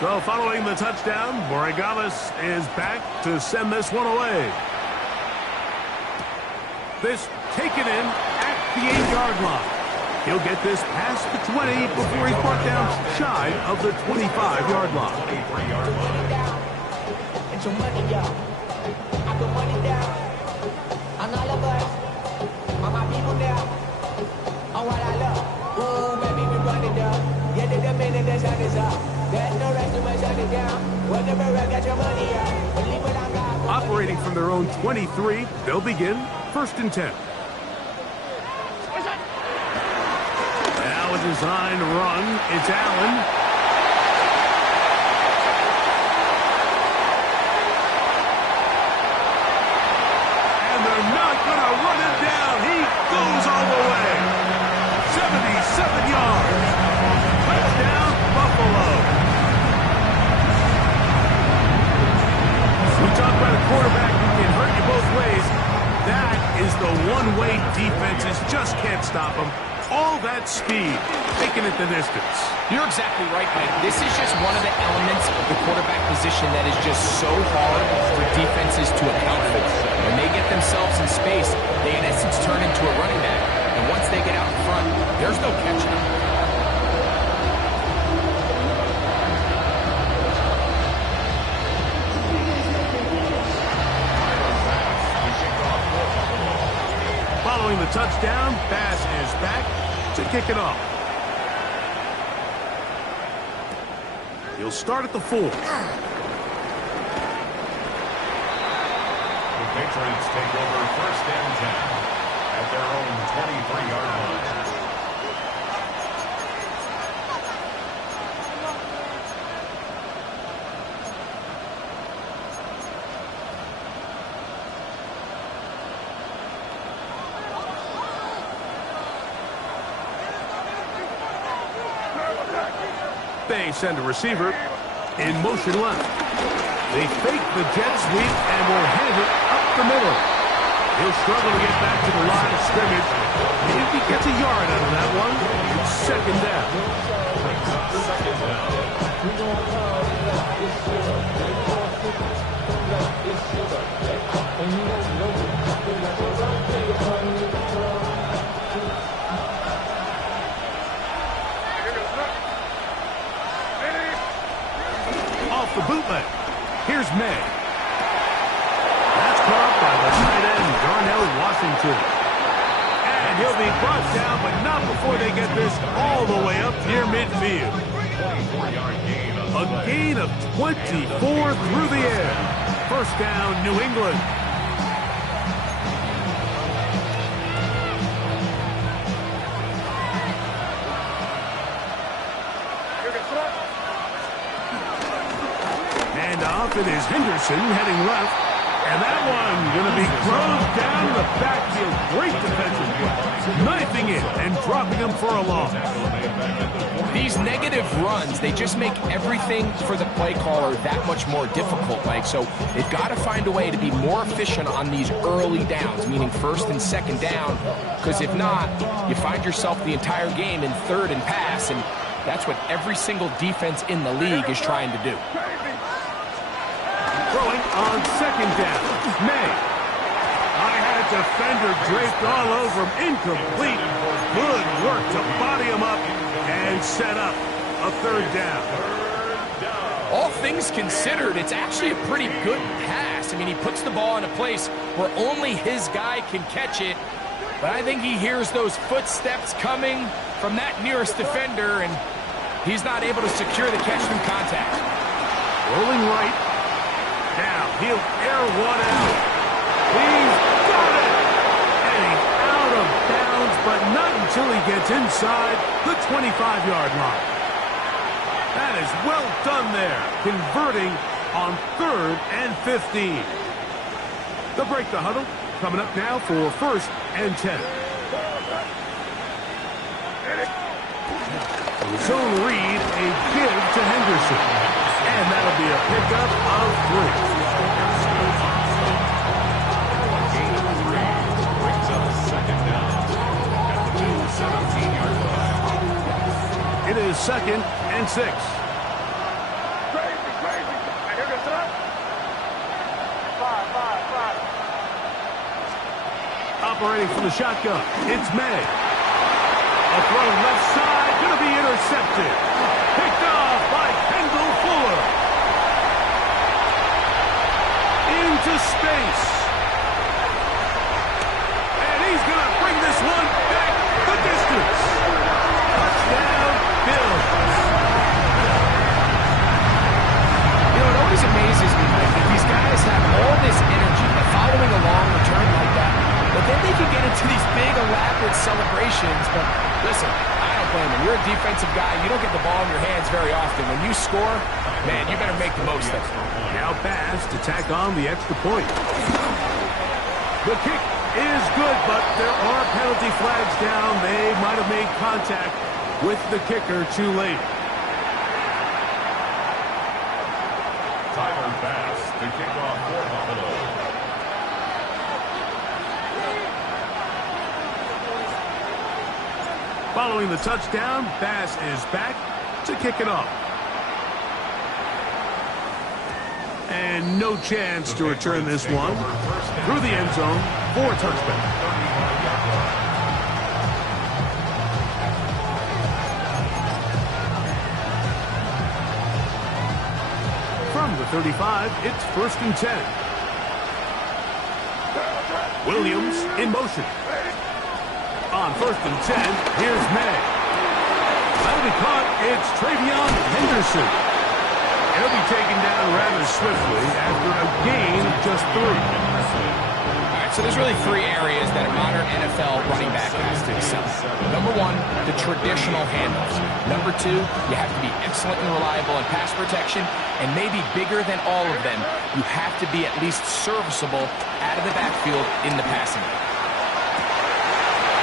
So following the touchdown, Borregales is back to send this one away. This taken in at the 8-yard line. He'll get this past the 20 before he's brought down shy of the 25-yard line. Get your money down. I put money down. On all of us. On my people now. On what I love. Ooh, baby, we run it down. Get to the minute the sun is up. There's no rest to my shut it down. Whatever, get your money out. Believe what I got. Operating from their own 23, they'll begin 1st and 10. Now a designed run. It's Allen. And they're not going to run him down. He goes all the way. 77 yards. Touchdown, Buffalo. We talk about a quarterback who can hurt you both ways. That is the one-way defenses just can't stop him. All that speed, taking it the distance. You're exactly right, Mike. This is just one of the elements of the quarterback position that is just so hard for defenses to account for. When they get themselves in space, they in essence turn into a running back. And once they get out in front, there's no catching them. Following the touchdown, pass is back to kick it off. He'll start at the 4. The Patriots take over 1st and 10 at their own 23-yard line. They send a receiver in motion left. They fake the jet sweep and will hand it up the middle. He'll struggle to get back to the line of scrimmage. If he gets a yard out of that one, it's 2nd down. Off the bootleg. Here's May. That's caught by the tight end, Darnell Washington. And he'll be brought down, but not before they get this all the way up near midfield. A gain of 24 through the air. 1st down, New England. And off it is Henderson heading left. And that one going to be closed down the backfield. Great defensive play. Knifing it and dropping him for a loss. These negative runs, they just make everything for the play caller that much more difficult, Mike. So they've got to find a way to be more efficient on these early downs, meaning 1st and 2nd down. Because if not, you find yourself the entire game in 3rd and pass, and that's what every single defense in the league is trying to do. Throwing on 2nd down. May. I had a defender draped all over him. Incomplete. Good work to body him up and set up a 3rd down. All things considered, it's actually a pretty good pass. I mean, he puts the ball in a place where only his guy can catch it. But I think he hears those footsteps coming from that nearest defender, and he's not able to secure the catch from contact. Rolling right. Now, he'll air one out. He's got it! And he's out of bounds, but not until he gets inside the 25-yard line. That is well done there, converting on 3rd and 15. They'll break the huddle. Coming up now for 1st and 10. Zone read, a give to Henderson. And that'll be a pickup of 3. Gain of 3 brings up 2nd down at the new 17-yard line. It is 2nd and 6. Operating from the shotgun, it's May. A throw left side, going to be intercepted. Picked off by Kendall Fuller. Into space. And he's going to bring this one back the distance. Touchdown, Bills. You know, it always amazes me, Mike, that these guys have all this energy, they're following a long return like that, but then they can get into these big, elaborate celebrations. But listen, I don't blame them. You're a defensive guy. You don't get the ball in your hands very often. When you score, man, you better make the most of it. Now Bass to tack on the extra point. The kick is good, but there are penalty flags down. They might have made contact with the kicker too late. Tyler Bass to kick off for Buffalo. Following the touchdown, Bass is back to kick it off. And no chance to return this one through the end zone for a touchback. From the 35, it's 1st and 10. Williams in motion. On 1st and 10, here's May. That'll be caught. It's Travion Henderson. He'll be taken down rather swiftly after a gain of just 3. All right, so there's really 3 areas that a modern NFL running back has to excel. Number 1, the traditional handoffs. Number 2, you have to be excellent and reliable in pass protection, and maybe bigger than all of them, you have to be at least serviceable out of the backfield in the passing game.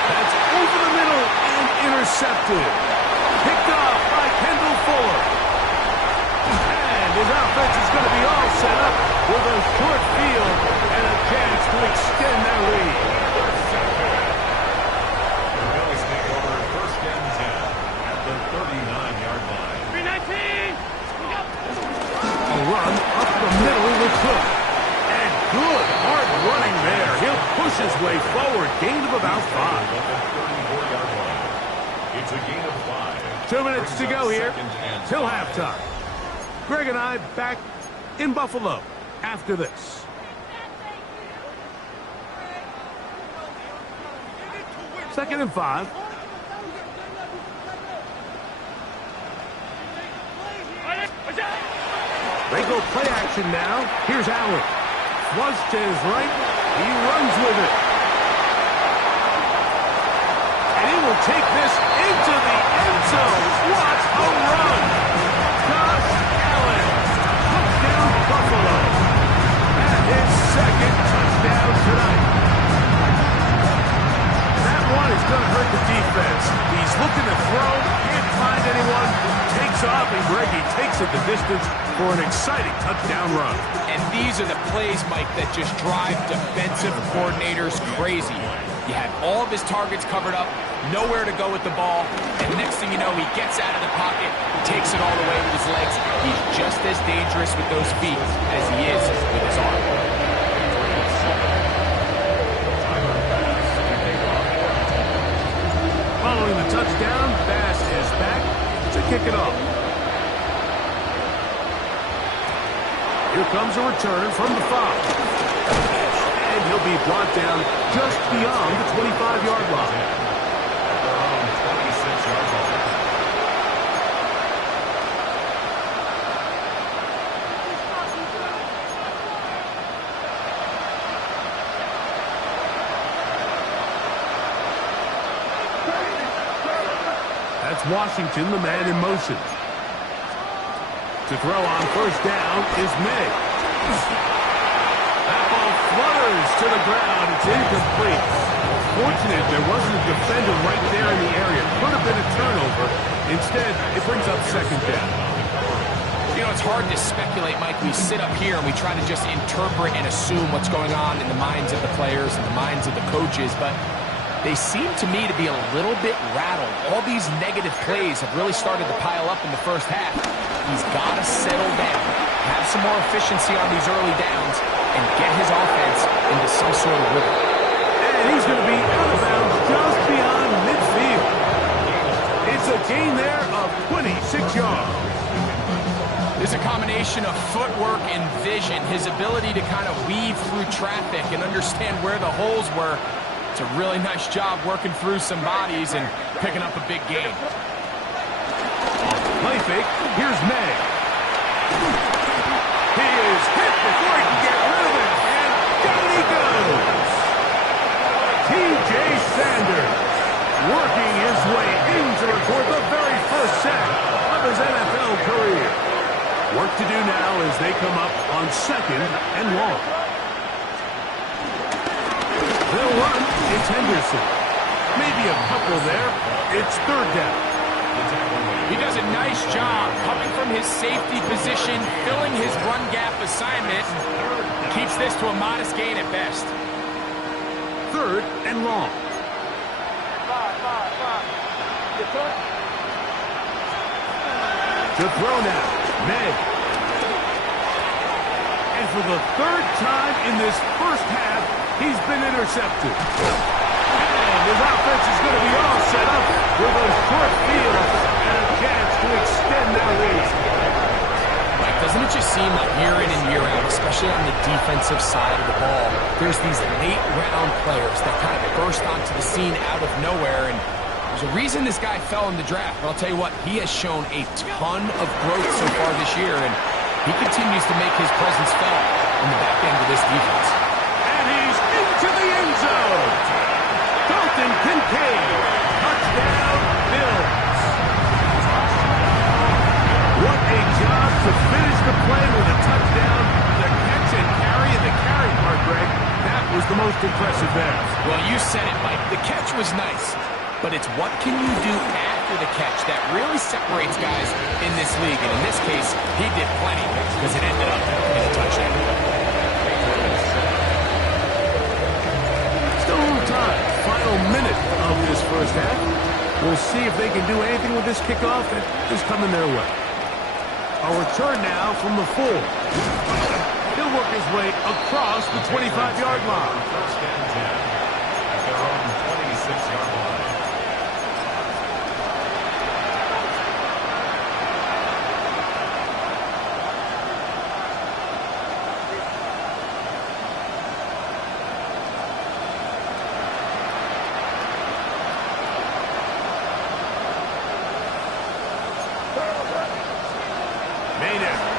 That's over the middle and intercepted. Picked off by Kendall Fuller. And his offense is going to be all set up with a short field and a chance to extend their lead. The Bills take over 1st and 10 at the 39-yard line. A run up the middle with Cook. And good hard running there. He'll push his way forward. Gain of about 5. It's a gain of 5. 2 minutes to go here till halftime. Greg and I back in Buffalo after this. Second and 5. They go play action now. Here's Allen. Flush to his right. He runs with it. And he will take this into the end zone. What a run! Josh Allen. Touchdown Buffalo. And his 2nd touchdown tonight. That one is going to hurt the defense. He's looking to throw. Can't find anyone. Takes off, and Greggy takes it the distance for an exciting touchdown run. And these are the plays, Mike, that just drive defensive coordinators crazy. You had all of his targets covered up, nowhere to go with the ball, and next thing you know, he gets out of the pocket, takes it all the way with his legs. He's just as dangerous with those feet as he is with his arm. Following the touchdown, Bass is back to kick it off. Here comes a return from the 5. And he'll be brought down just beyond the 25-yard line. At their own 26-yard line. That's Washington, the man in motion. To throw on 1st down is May. That ball flutters to the ground. It's incomplete. Fortunate there wasn't a defender right there in the area. Could have been a turnover. Instead, it brings up 2nd down. You know, it's hard to speculate, Mike. We sit up here and we try to just interpret and assume what's going on in the minds of the players and the minds of the coaches, but they seem to me to be a little bit rattled. All these negative plays have really started to pile up in the first half. He's got to settle down, have some more efficiency on these early downs and get his offense into some sort of rhythm. And he's going to be out of bounds just beyond midfield. It's a gain there of 26 yards. There's a combination of footwork and vision, his ability to kind of weave through traffic and understand where the holes were. It's a really nice job working through some bodies and picking up a big gain. Play fake. Here's May. He is hit before he can get rid of it. And down he goes. T.J. Sanders working his way in to record the very first sack of his NFL career. Work to do now as they come up on 2nd and long. They'll run. It's Henderson. Maybe a couple there. It's 3rd down. He does a nice job coming from his safety position, filling his run gap assignment. Keeps this to a modest gain at best. 3rd and long. To throw now. May. And for the 3rd time in this first half, he's been intercepted. And his offense is going to be all set up with a short field and a chance to extend their lead. Mike, doesn't it just seem like year in and year out, especially on the defensive side of the ball, there's these late-round players that kind of burst onto the scene out of nowhere, and there's a reason this guy fell in the draft, but I'll tell you what, he has shown a ton of growth so far this year, and he continues to make his presence felt in the back end of this defense. And he's into the end zone. Dalton Kincaid. Touchdown, Bills. What a job to finish the play with a touchdown. The catch and carry, and the carry part, Greg, that was the most impressive there. Well, you said it, Mike. The catch was nice, but it's what can you do after the catch that really separates guys in this league. And in this case, he did plenty because it ended up in a touchdown. Still a little time. Final minute of this first half. We'll see if they can do anything with this kickoff that is coming their way. A return now from the 4. He'll work his way across the 25-yard line. 1st and 10 at their own 26-yard line.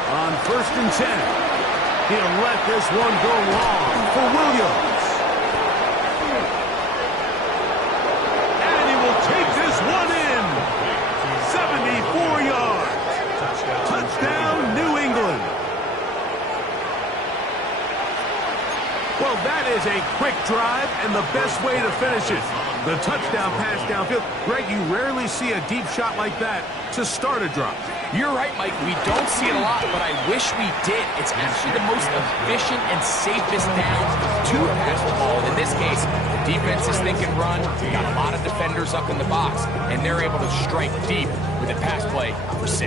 On 1st and 10. He'll let this one go long for Williams. And he will take this one in. 74 yards. Touchdown, New England. Well, that is a quick drive and the best way to finish it. The touchdown pass downfield. Greg, you rarely see a deep shot like that to start a drive. You're right, Mike. We don't see it a lot, but I wish we did. It's actually the most efficient and safest down to pass the ball. And in this case, the defense is thinking run. We got a lot of defenders up in the box, and they're able to strike deep with a pass play for 6.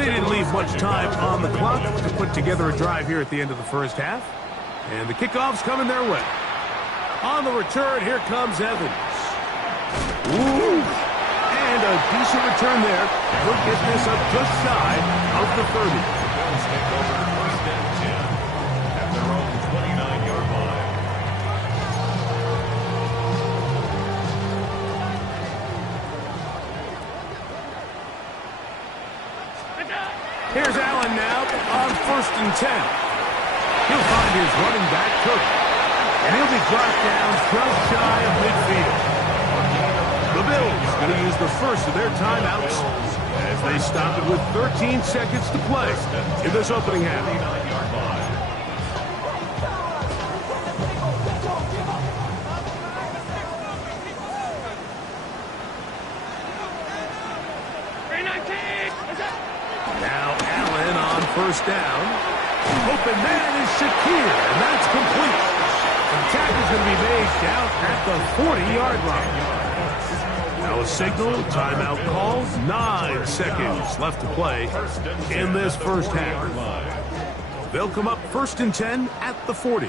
They didn't leave much time on the clock to put together a drive here at the end of the first half. And the kickoff's coming their way. On the return, here comes Evans. Ooh. And a decent return there. He'll get this up just shy of the 30. Bills take over 1st and 10 at their own 29-yard line. Here's Allen now on 1st and 10. He'll find his running back, Cook. And he'll be dropped down just shy of midfield. The Bills going to use the first of their timeouts as they stop it with 13 seconds to play in this opening half. 29-yard line. Now Allen on 1st down. Open man is Shakir, and that's complete. The tacle's going to be made down at the 40-yard line. Now Now a signal, timeout called, 9 seconds left to play in this first half. They'll come up 1st and 10 at the 40.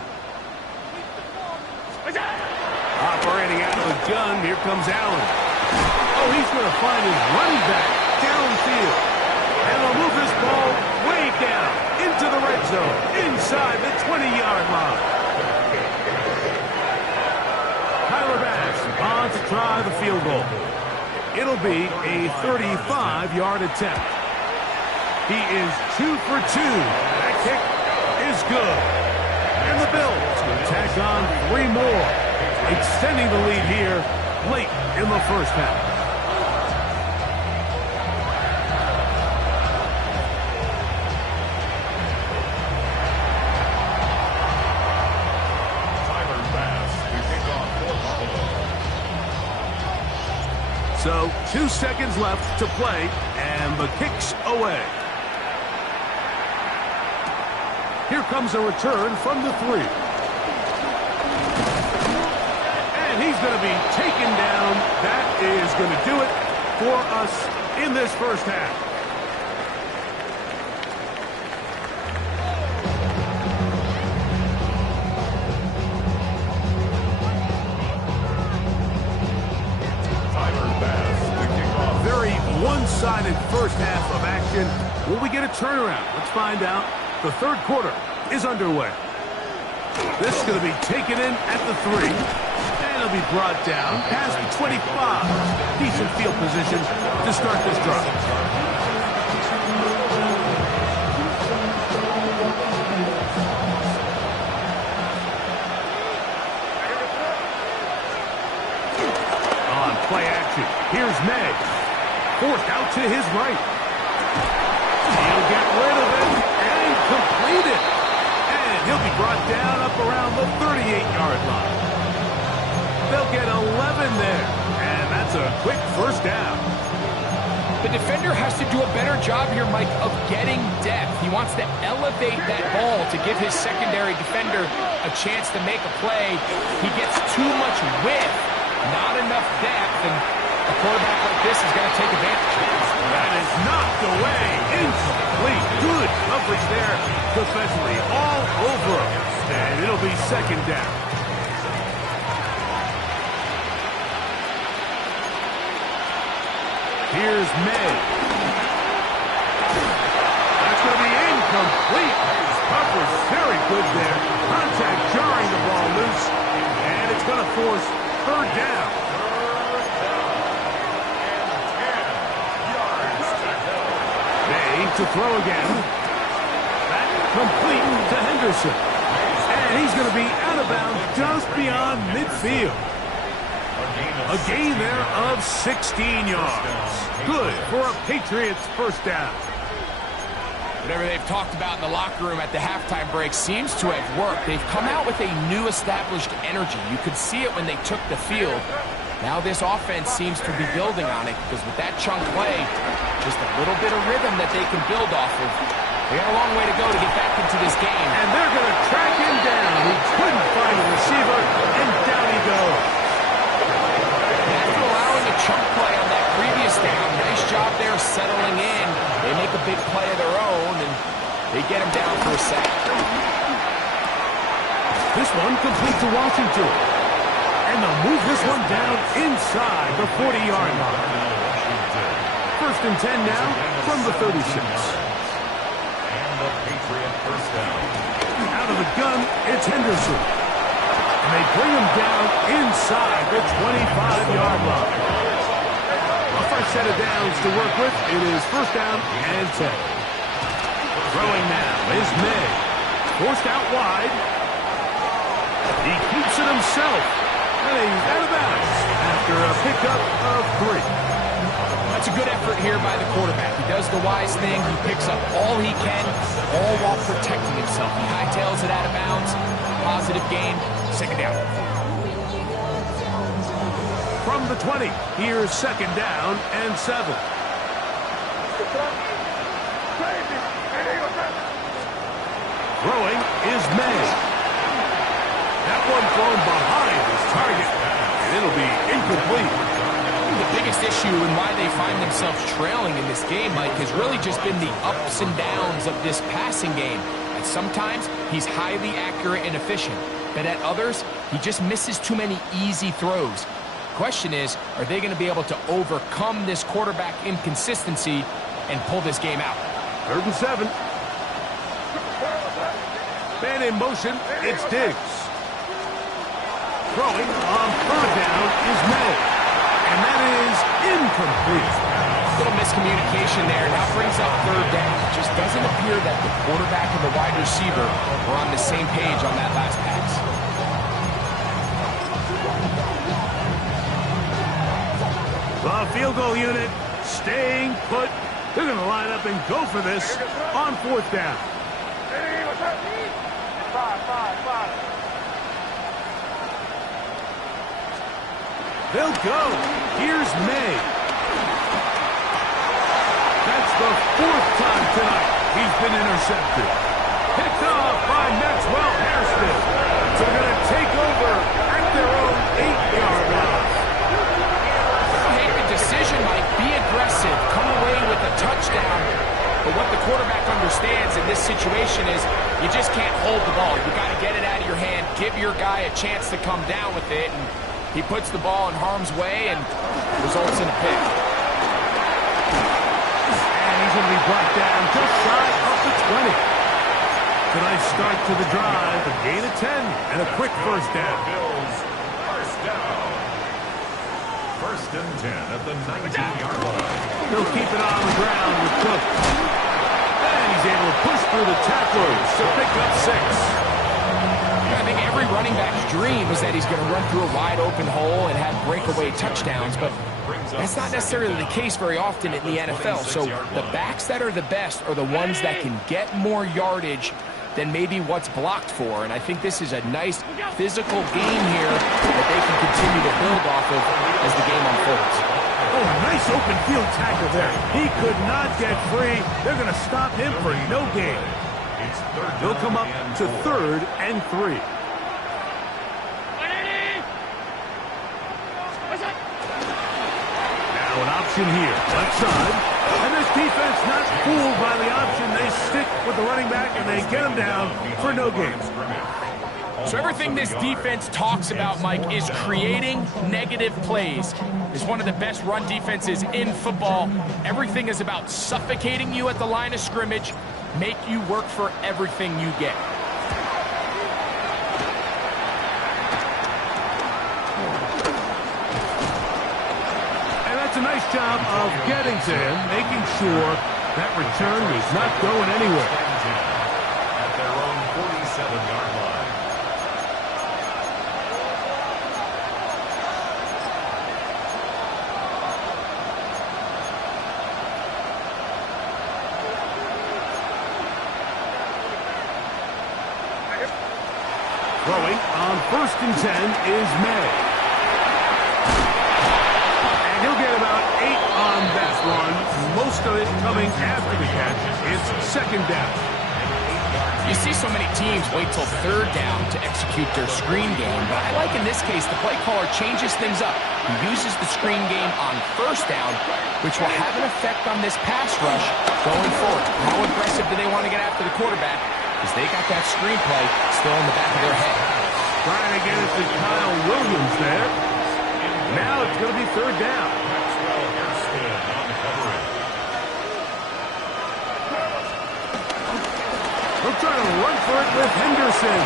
Operating out of the gun, here comes Allen. Oh, he's going to find his running back downfield. And they'll move this ball way down into the red zone, inside the 20-yard line. Tyler Bass on to try the field goal. It'll be a 35-yard attempt. He is 2 for 2. That kick is good. And the Bills will tack on 3 more, extending the lead here late in the first half. So 2 seconds left to play, and the kick's away. Here comes a return from the 3. And he's going to be taken down. That is going to do it for us in this first half. Very one-sided first half of action. Will we get a turnaround? Let's find out. The third quarter is underway. This is going to be taken in at the 3. And it'll be brought down past the 25. Decent field position to start this drive. On play action, here's May. Forced out to his right. He'll get rid of it and complete it. And he'll be brought down up around the 38-yard line. They'll get 11 there. And that's a quick first down. The defender has to do a better job here, Mike, of getting depth. He wants to elevate that ball to give his secondary defender a chance to make a play. He gets too much width, not enough depth, and a quarterback like this is going to take advantage. That is knocked away. Incomplete. Good coverage there defensively. All over him. And it'll be second down. Here's May. That's going to be incomplete. Coverage very good there. Contact jarring the ball loose. And it's going to force third down. To throw again. That complete to Henderson. And he's going to be out of bounds just beyond midfield. A gain there of 16 yards. Good for a Patriots first down. Whatever they've talked about in the locker room at the halftime break seems to have worked. They've come out with a new established energy. You could see it when they took the field. Now this offense seems to be building on it because with that chunk play, just a little bit of rhythm that they can build off of. They got a long way to go to get back into this game. And they're going to track him down. He couldn't find a receiver, and down he goes. And after allowing a chunk play on that previous down, nice job there settling in. They make a big play of their own, and they get him down for a sack. This one complete to Washington. And they'll move this one down inside the 40-yard line. First and 10 now from the 36. And the Patriot first down. Out of the gun, it's Henderson. And they bring him down inside the 25-yard line. A fresh set of downs to work with. It is first down and 10. Throwing now is May. Forced out wide. He keeps it himself. And he's out of bounds after a pickup of 3. That's a good effort here by the quarterback. He does the wise thing. He picks up all he can, all while protecting himself. He hightails it out of bounds. Positive gain. Second down. From the 20, here's second down and 7. Throwing is May. That one thrown behind his target, and it'll be incomplete. think the biggest issue and why they find themselves trailing in this game, Mike, has really just been the ups and downs of this passing game. And sometimes he's highly accurate and efficient, but at others, he just misses too many easy throws. Question is, are they going to be able to overcome this quarterback inconsistency and pull this game out? 3rd and 7. Man in motion, it's Diggs. Throwing on 3rd down is May. And that is incomplete. Little miscommunication there. Now brings up 3rd down. It just doesn't appear that the quarterback and the wide receiver were on the same page on that last pass. The field goal unit staying put. They're going to line up and go for this on 4th down. They'll go. Here's May. That's the 4th time tonight he's been intercepted. Picked off by Maxwell Hairston. So they're going to take over at their own 8-yard line. I don't hate the decision, Mike. Be aggressive. Come away with a touchdown. But what the quarterback understands in this situation is you just can't hold the ball. You got to get it out of your hand. Give your guy a chance to come down with it. And he puts the ball in harm's way and results in a pick. And he's going to be brought down just shy of the 20. It's a nice start to the drive. A gain of 10 and a quick 1st down. Bills, 1st down. 1st and 10 at the 19-yard line. He'll keep it on the ground with Cook. And he's able to push through the tacklers to pick up 6. I think every running back's dream is that he's going to run through a wide open hole and have breakaway touchdowns, but that's not necessarily the case very often in the NFL. So the backs that are the best are the ones that can get more yardage than maybe what's blocked for. And I think this is a nice physical game here that they can continue to build off of as the game unfolds. Oh, a nice open field tackle there. He could not get free. They're going to stop him for no gain. He'll come up to 3rd and 3. Now an option here, left side. And this defense not fooled by the option. They stick with the running back and they get him down for no gain. So everything this defense talks about, Mike, is creating negative plays. It's one of the best run defenses in football. Everything is about suffocating you at the line of scrimmage, make you work for everything you get. And that's a nice job of getting to him, making sure that return was not going anywhere. At their own 47-yard line. Throwing on 1st and 10 is May. And he'll get about 8 on that one. Most of it coming after the catch. It's 2nd down. You see so many teams wait till 3rd down to execute their screen game, but I like in this case the play caller changes things up. He uses the screen game on 1st down, which will have an effect on this pass rush going forward. How aggressive do they want to get after the quarterback? Because they got that screenplay still in the back of their head. Trying to get it to Kyle Williams there. Now it's going to be 3rd down. Maxwell Hairston on the coverage. He'll try to run for it with Henderson.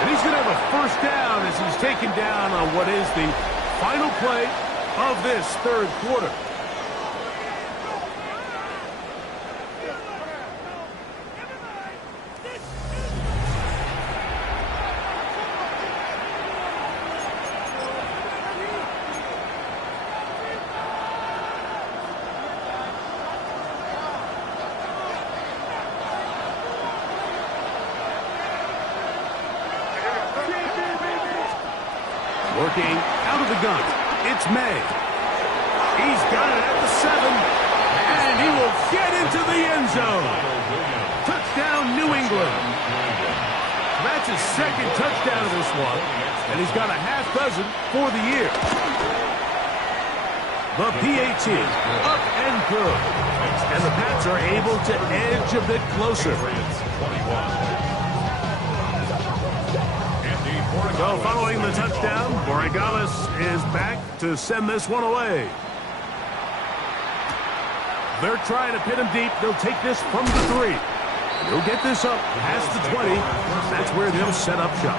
And he's going to have a 1st down as he's taken down on what is the final play of this 3rd quarter. Working out of the gun, it's May. He's got it at the 7, and he will get into the end zone. Touchdown, New England. That's his second touchdown of this one, and he's got a half dozen for the year. The PAT up and good, and the Pats are able to edge a bit closer. So following the touchdown, Borregales is back to send this one away. They're trying to pin him deep. They'll take this from the 3. They'll get this up past the 20. That's where they'll set up shop.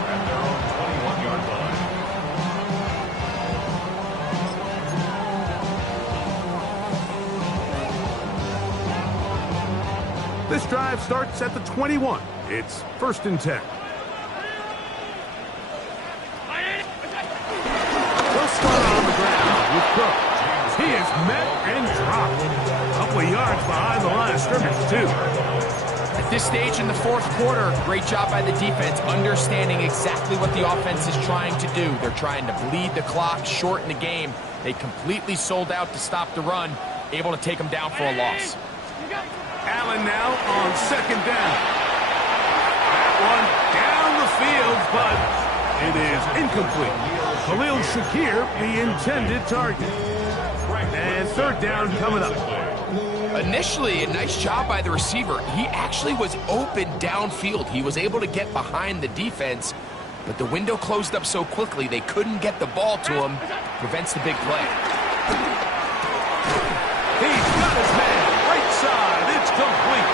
This drive starts at the 21. It's 1st and 10. They'll start on the ground with Cook. He is met and dropped. A couple of yards behind the line of scrimmage, too. At this stage in the 4th quarter, great job by the defense, understanding exactly what the offense is trying to do. They're trying to bleed the clock, shorten the game. They completely sold out to stop the run, able to take them down for a loss. Allen now on 2nd down. That one down the field, but it is incomplete. Khalil Shakir, the intended target. And 3rd down coming up. Initially, a nice job by the receiver. He actually was open downfield. He was able to get behind the defense, but the window closed up so quickly they couldn't get the ball to him. Prevents the big play. He's got his man. Right side. It's complete.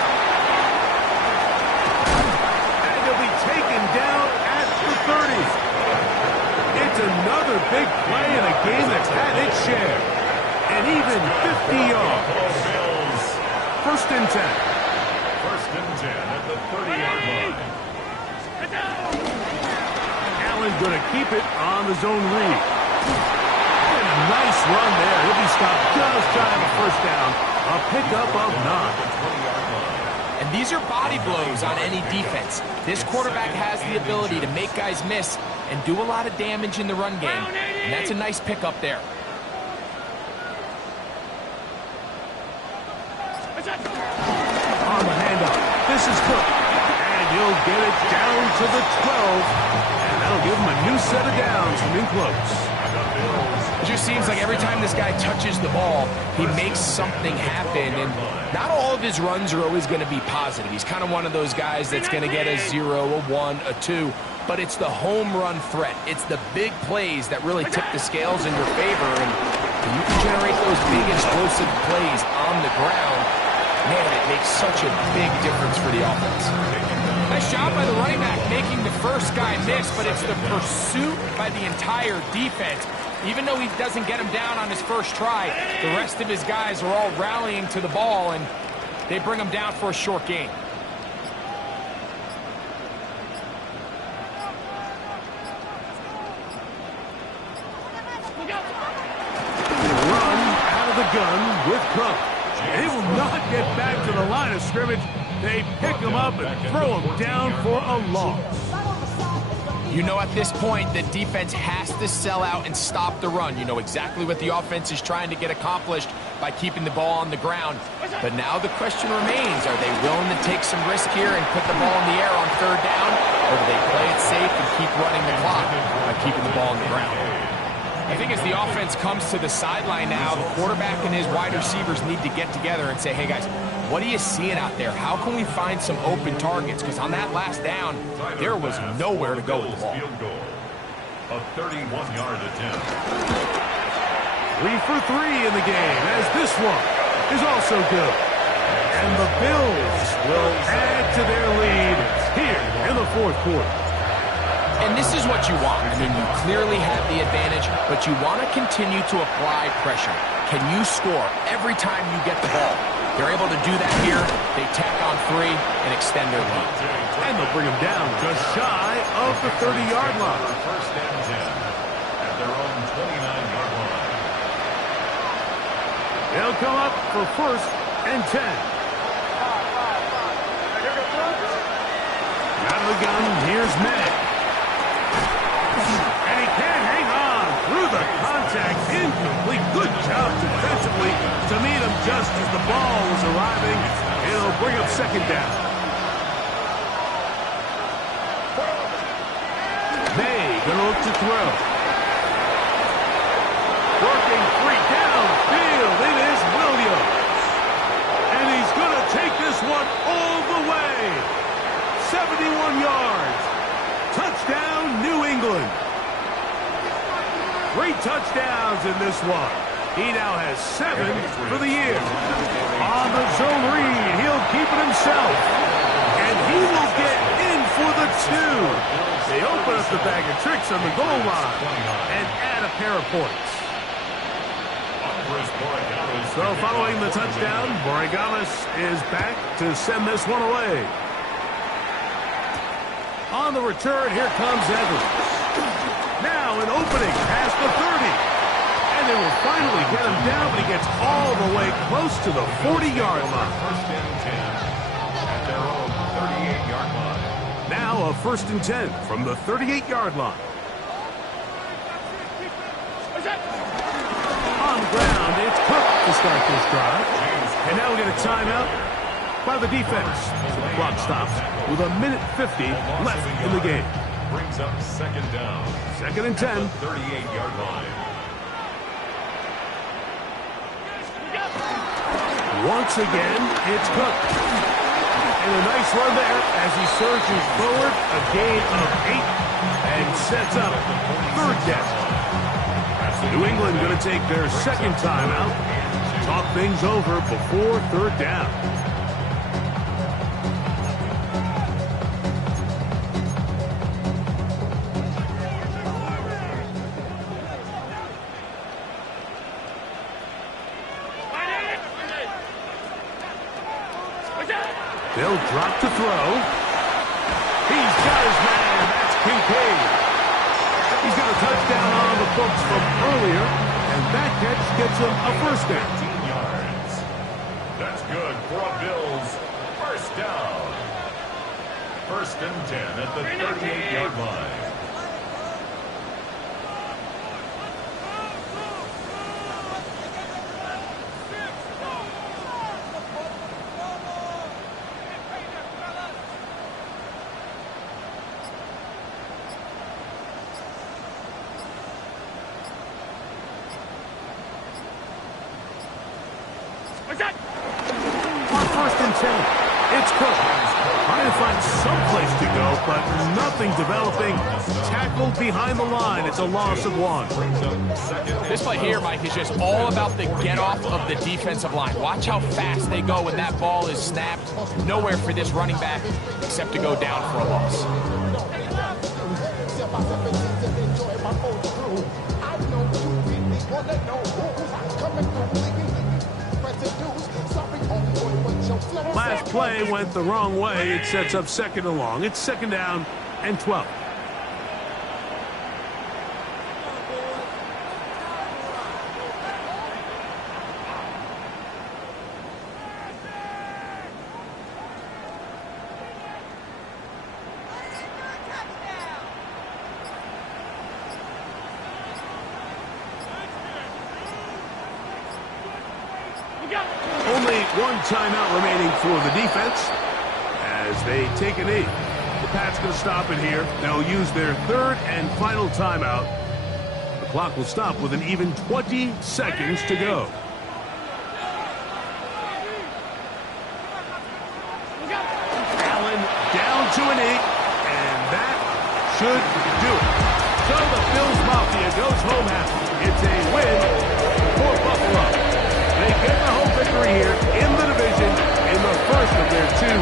And he'll be taken down at the 30. It's another big play in a game that's had its share. And even 50 yards. 1st and 10. 1st and 10 at the 30-yard line. Allen going to keep it on the zone read. And a nice run there. He'll be stopped just shy of a 1st down. A pickup of 9. And these are body blows on any defense. This quarterback has the ability to make guys miss and do a lot of damage in the run game. And that's a nice pickup there. On the handoff, this is Cook. And he'll get it down to the 12. And that'll give him a new set of downs from in close. It just seems like every time this guy touches the ball, he makes something happen. And not all of his runs are always going to be positive. He's kind of one of those guys that's going to get a 0, a 1, a 2. But it's the home run threat. It's the big plays that really tip the scales in your favor. And when you can generate those big explosive plays on the ground, man, it makes such a big difference for the offense. Nice job by the running back making the first guy miss, but it's the pursuit by the entire defense. Even though he doesn't get him down on his first try, the rest of his guys are all rallying to the ball, and they bring him down for a short gain. Run out of the gun with Cook. He will not get back to the line of scrimmage. They pick him up and throw him down for a loss. You know at this point the defense has to sell out and stop the run. You know exactly what the offense is trying to get accomplished by keeping the ball on the ground. But now the question remains, are they willing to take some risk here and put the ball in the air on 3rd down? Or do they play it safe and keep running the clock by keeping the ball on the ground? I think as the offense comes to the sideline now, the quarterback and his wide receivers need to get together and say, hey guys, what are you seeing out there? How can we find some open targets? Because on that last down, there was nowhere to go with the ball. A 31-yard attempt. 3 for 3 in the game, as this one is also good. And the Bills will add to their lead here in the 4th quarter. And this is what you want. I mean, you clearly have the advantage, but you want to continue to apply pressure. Can you score every time you get the ball? They're able to do that here. They tack on 3 and extend their lead. And they'll bring him down just shy of the 30-yard line. 1st and 10 at their own 29-yard line. They'll come up for 1st and 10. Out of the gun, here's Meg. And he can't hang on through the contact. Incomplete. Good job defensively to meet him just as the ball was arriving. It'll bring up 2nd down. throw. Working free downfield. It is Williams. And he's going to take this one all the way. 71 yards. Touchdown, New England. 3 touchdowns in this one. He now has 7 for the year. On the zone read, he'll keep it himself. And he will get in for the 2. They open up the bag of tricks on the goal line and add a pair of points. So following the touchdown, Borregales is back to send this one away. On the return, here comes Evans. Now an opening past the 30. And they will finally get him down, but he gets all the way close to the 40-yard line. First and 10 at their own 38-yard line. Now a 1st and 10 from the 38-yard line. On the ground, it's Cook to start this drive. And now we get a timeout by the defense. The clock stops with 1:50 left in the game. Brings up 2nd down. 2nd and 10. 38-yard line. Once again, it's Cook. And a nice run there as he surges forward, a gain of 8, and sets up 3rd down. New England going to take their 2nd timeout. Talk things over before 3rd down. They'll drop to throw. He's got his man. That's Kincaid. He's got a touchdown on the books from earlier, and that catch gets him a 1st down. 15 yards. That's good for a Bills 1st down. 1st and 10 at the 38-yard line. On 1st and 10, it's Cook. Trying to find some place to go, but nothing developing. Tackled behind the line. It's a loss of 1. This play here, Mike, is just all about the get-off of the defensive line. Watch how fast they go when that ball is snapped. Nowhere for this running back except to go down for a loss. Last play went the wrong way. It sets up 2nd and long. It's 2nd down and 12. Only 1 timeout remaining for the defense as they take a knee. The Pats going to stop it here. They'll use their 3rd and final timeout. The clock will stop with an even 20 seconds to go. Allen down to a knee, and that should do it. So the Bills Mafia goes home happy. It's a win for Buffalo. They get the home victory here in the division in the first of their 2